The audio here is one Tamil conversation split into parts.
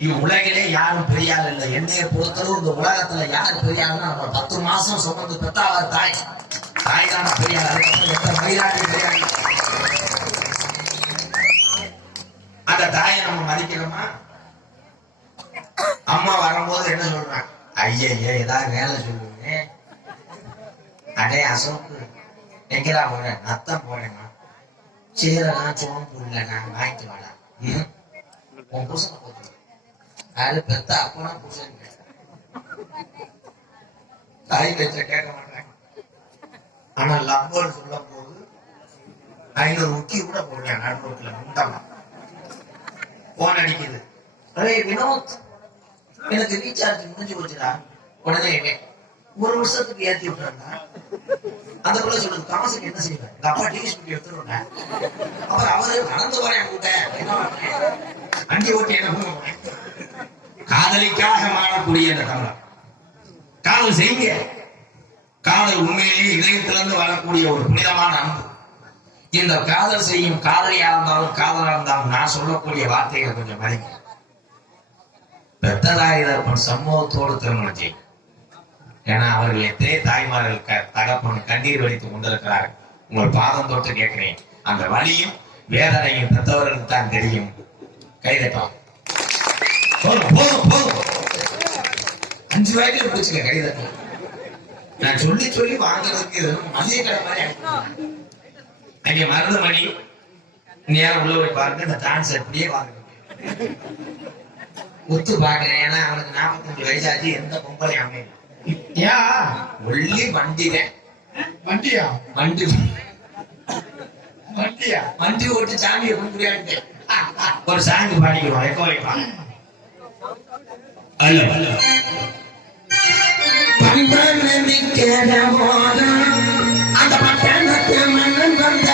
உலகிலே யாரும் பெரியாள் இல்லை. என்னைய பொறுத்தளவு இந்த உலகத்துல யாரு பெரியாருன்னா நம்ம 10 மாசம் சுமந்து பெத்தாவார் தாய். தாய் தான பெரியார். அதுக்கப்புறம் எந்த மயிலாடி பெரியார். அந்த தாயை நம்ம மதிக்கிறோமா? அம்மா வரும்போது என்ன சொல்றான்? ஐயா ஏதாவது வேலை சொல்லுங்க. அடே அசோக்கு எங்கடா போறேன்? நத்தம் போறேன்னா சீரலாம் சோம்பு இல்லை, நான் வாங்கிட்டு வாடா. உன் புருஷனை போட்டு அது பெத்த அப்பனா புருஷன் தாய் பேச்ச கேட்க மாட்டாங்க. ஆனா லம்போடு சொல்லும் போது 500 முக்கிய கூட போடுறேன். நடுவுல முண்டமா போன் அடிக்குது. அரே வினோத், எனக்கு ரீசார்ஜ் முடிஞ்சு போச்சுடா. உடனே 1 வருஷத்துக்கு ஏற்றி விட்டுறா. அந்த பிள்ளை சொல்லுது, காசுக்கு என்ன செய்வேன்? அப்பா டிவி ஸ்கூட்டி எடுத்துருவேன். அப்புறம் அவரு நடந்து வரேன் கூட வண்டி ஓட்டி என்ன காதலிக்காக மாறக்கூடிய இந்த தமிழ் காதல் செய்ய. காதல் உண்மையிலேயே இதயத்திலிருந்து வரக்கூடிய ஒரு புனிதமான அன்பு. இந்த காதல் செய்யும் காதலியா இருந்தாலும் காதலா இருந்தாலும் நான் சொல்லக்கூடிய வார்த்தைகள் கொஞ்சம் மதிக்கும். பெத்ததாயிரம் சமூகத்தோடு திருமணம் செய்யும். ஏன்னா அவர்கள் எத்தனை தாய்மார்கள் தகப்பன் கண்ணீர் வலித்துக் கொண்டிருக்கிறார்கள். உங்கள் பாதம் தொட்டு கேட்கிறேன், அந்த வலியும் வேதனையும் பெற்றவர்களுக்கு தான் தெரியும். கைதட்டலாம். 5 ரூபாய்க்கு பிடிச்சுக்க கைதட்டலாம். நான் சொல்லி சொல்லி வாங்குறதுக்கு மதிய கடை மாதிரி அங்க மருதமணி நேரம் உள்ள போய் பாருங்க. இந்த டான்ஸ் அப்படியே வாங்க ஒத்து பாக்குறேன். ஏன்னா அவனுக்கு 45 வயசாச்சு. எந்த பொம்பளை அமையும் ஒல்லி வண்டியில வண்டியா வண்டி வண்டியா வண்டி ஓட்டு சாமியை கொண்டு ஒரு சாமி பாடிக்கிறோம். எக்கோ வைப்பாங்க. அல்ல அல்ல அந்த பட்டணத்தை மன்னன் வந்த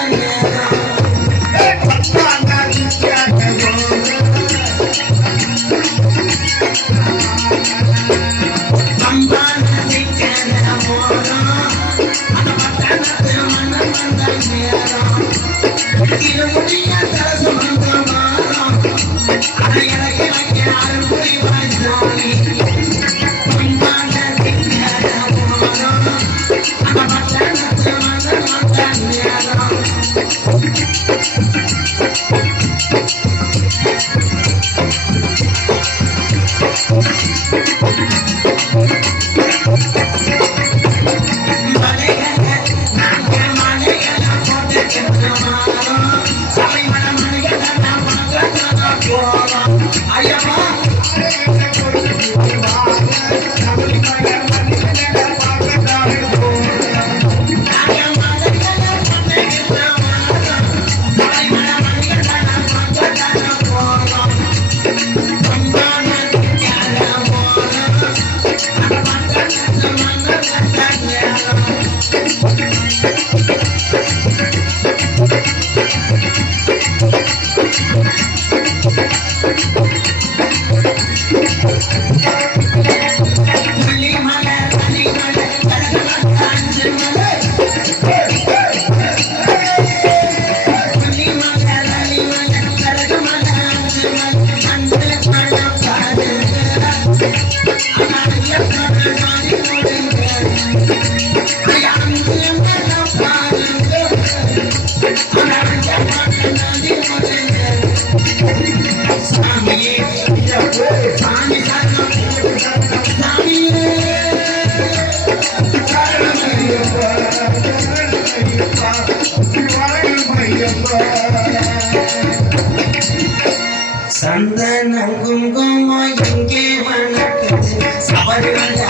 சந்தன குங்குமம் எங்கே வணக்குது சபரிமலை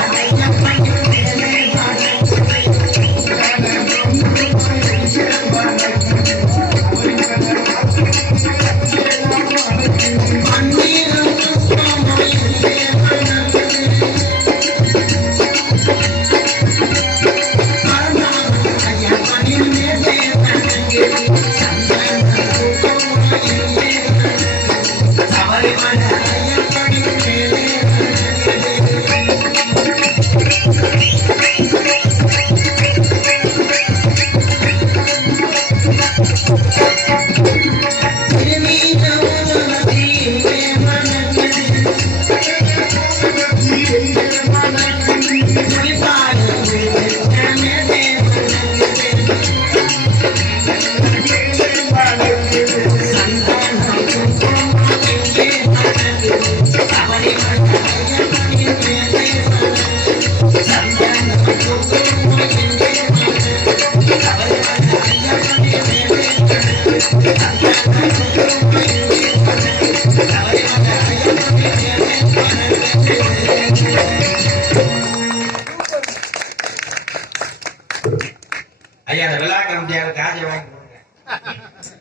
ஐயா அந்த விழா கமிட்டியார் காஜை வாங்கி கொடுங்க.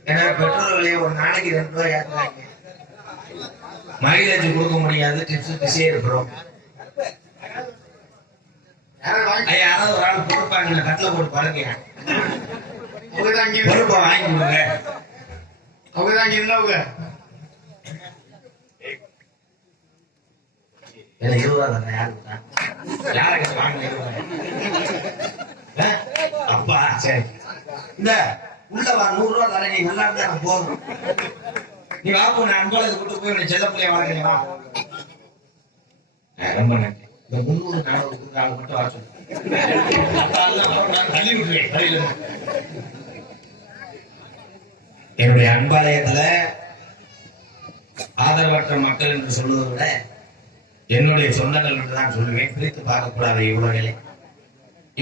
ஏன்னா பெட்ரோல் விலையை ஒரு நாளைக்கு 2 ரூபாய் ஏற்றுறாங்க. மைலேஜ் கொடுக்க முடியாது. டிப்ஸ் திசையே இருக்கிறோம். ஐயா யாராவது ஒரு ஆள் பொறுப்பாங்க கட்டில போட்டு பாருங்க. பொறுப்பா வாங்கி கொடுங்க. அவங்கதான் இருந்தவங்க 20 ரூபா தானே யாரை கட்ட வாங்க அப்பா சரி இந்த உள்ள வா 100 ரூபா தர நீ நல்லா இருந்தா நான் போதும். நீ வாப்பு நான் அன்பளத்துக்கு கூட்டு போய் உன்னை செல்ல பிள்ளைய வளர்க்கணுமா? ரொம்ப நன்றி. இந்த 300 400 ஆள் மட்டும் வர சொல்லு. தள்ளி விட்டுருவேன். என்னுடைய அன்பாலயத்துல ஆதரவற்ற மக்கள் என்று சொல்வதை விட என்னுடைய சொந்தங்கள் என்று தான் சொல்லுவேன். பிரித்து பார்க்கக்கூடாது இவ்வளவு நிலை.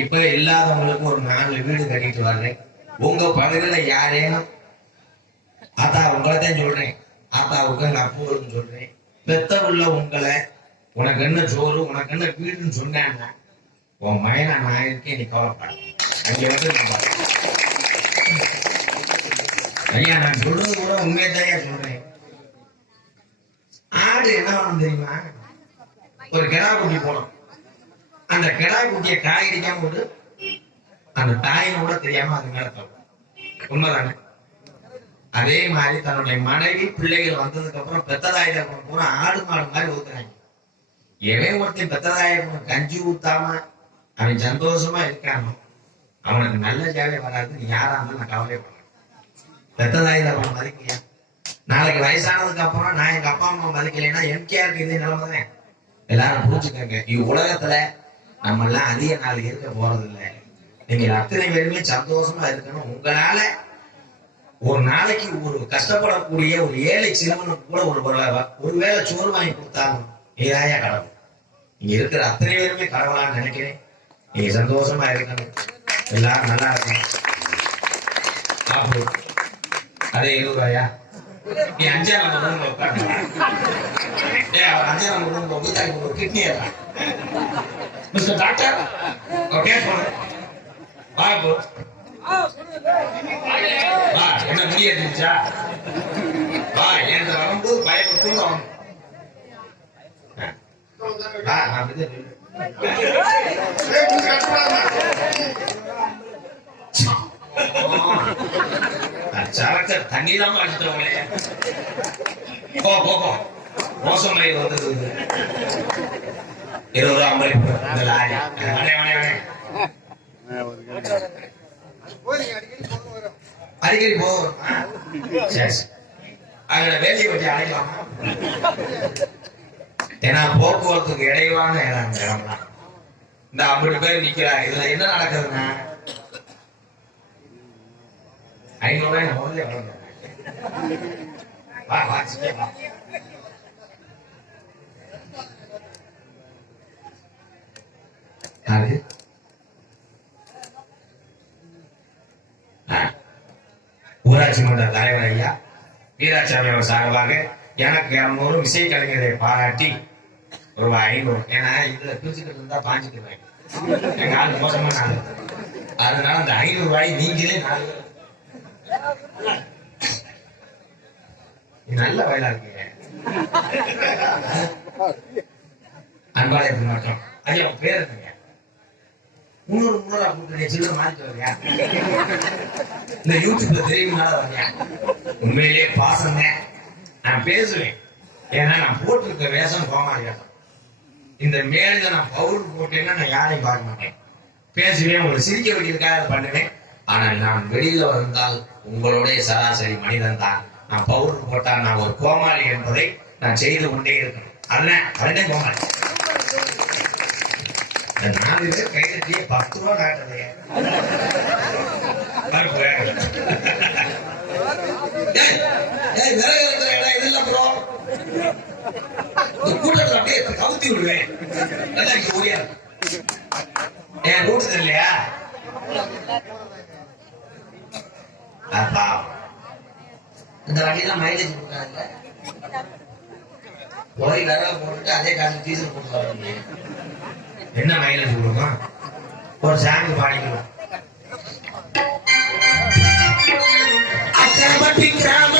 இப்ப இல்லாதவங்களுக்கு ஒரு 4 வீடு கட்டிட்டு வர்றேன். உங்க பகுதியில யாரேனும் ஆத்தா உங்களை தான் சொல்றேன், ஆத்தாவுக்கு எங்க அப்புன்னு சொல்றேன், பெத்த உள்ள உங்களை உனக்கு என்ன சோறு உனக்கு என்ன வீடுன்னு சொன்னான்னா உன் மயனா நான் இருக்கேன், நீ கவலைப்பட. அங்க வந்து ஐயா நான் சொல்றது கூட உண்மையதான் சொல்றேன். ஆடு என்ன பண்ணணும் தெரியுமா? ஒரு கிடா குட்டி போனோம். அந்த கிடா குட்டியை காய்கறிக்காம போட்டு அந்த தாயினோட தெரியாம அது மேல தரும். உண்மைதானே? அதே மாதிரி தன்னுடைய மனைவி பிள்ளைகள் வந்ததுக்கு அப்புறம் பெத்ததாயிட்ட போன ஆடு மாடு மாதிரி ஊத்துறாங்க. எவன் ஒருத்தன் பெத்ததாயிரம் கஞ்சி ஊத்தாம அவன் சந்தோஷமா இருக்கானோ அவனுக்கு நல்ல சேவை வராது. நீ யாரா இருந்தாலும் நான் கவலைப்படுறேன். பெத்ததாயில அவன் மதிக்கலையா? நாளைக்கு வயசானதுக்கு அப்புறம் நான் எங்க அப்பா அம்மா மதிக்கலைன்னா எம்கேஆருக்கு இதே நிலைமை தானே. எல்லாரும் புரிஞ்சுக்கங்க. இவ்வுலகத்துல நம்ம எல்லாம் அதிக நாள் இருக்க போறது இல்லை. நீங்க அத்தனை பேருமே சந்தோஷமா இருக்கணும். உங்களால ஒரு நாளைக்கு ஒரு கஷ்டப்படக்கூடிய ஒரு ஏழை சிறுவனுக்கு கூட ஒரு வேளை சோறு வாங்கி கொடுத்தாலும் நீதாயா கடவுள். இங்க இருக்கிற அத்தனை பேருமே கடவுளான்னு நினைக்கிறேன். நீங்க சந்தோஷமா இருக்கணும். எல்லாரும் நல்லா இருக்கணும். அதே 20 ரூபாயா? நீ 5ஆம் நம்பர் உட்காந்து 5ஆம் number kidney mister doctor okay Babu வா என்ன முடிய இருந்துச்சா? வா என் வரும்போது பயப்பட்டு தண்ணி தான் அடிச்சிட்டவங்களே. போ போ போ மோசம் வந்தது 20 ரூபா 50 லாரி அடிக்கடி போகும். சரி அதுல வேலையை பற்றி அடைக்கலாமா? ஏன்னா போக்குவரத்துக்கு இடையிலான இடம்லாம் இந்த 50 பேர் நிக்கிறாங்க. இதுல என்ன நடக்குதுன்னா 500 ரூபாய் நான் முதல்ல வளர்ந்தேன். வா வாட்சிக்கே வா. யாரு? ஊராட்சி மன்ற தலைவர் ஐயா வீராசாமி அவர் சார்பாக எனக்கு 200 இசை கலைஞரை பாராட்டி ஒரு 500. ஏன்னா இதுல பிரிச்சுக்கிட்டு இருந்தா பாஞ்சுக்குவேன். எங்க ஆள் மோசமான ஆளு. அதனால அந்த 500 ரூபாய் நீங்களே 4 நல்ல வயலா இருக்கீங்க. அன்பாளையத்துக்கு மட்டும் ஐயா உன் பேர் என்னங்க? 300 கூட்டணி சில்லற மாறிட்டு வரியா? இந்த யூடியூப்ல தெரியும்னால வரியா? உண்மையிலேயே பாசங்க. நான் பேசுவேன். ஏன்னா நான் போட்டிருக்க வேஷம் கோமாளி வேஷம். இந்த மேல நான் பவுல் போட்டேன்னா நான் யாரையும் பார்க்க மாட்டேன். பேசுவேன், உங்களை சிரிக்க வைக்கிறதுக்காக பண்ணுவேன். ஆனால் நான் வெளியில வந்தால் உங்களுடைய சராசரி மனிதன் தான். நான் பவுடர் போட்டா நான் ஒரு கோமாளி என்பதை நான் செய்து கொண்டே இருக்கணும். அதனே கோமாளி. 4 பேர் கைதட்டியே 10 ரூபா நாட்டதையே இந்த கூட்டத்தில் அப்படியே கவுத்தி விடுவேன். நல்லா இங்க ஓடியா என் கூட்டத்தில் இல்லையா? அப்பா இந்த வண்டியெல்லாம் மைலேஜ் கொடுக்காதுல்ல. போய் விரல போட்டுட்டு அதே காசு டீசல் போட்டு வரீங்க. என்ன மைலேஜ் கொடுக்கும்? ஒரு சாமி பாடிக்கலாம். அக்கரமட்டி கிராம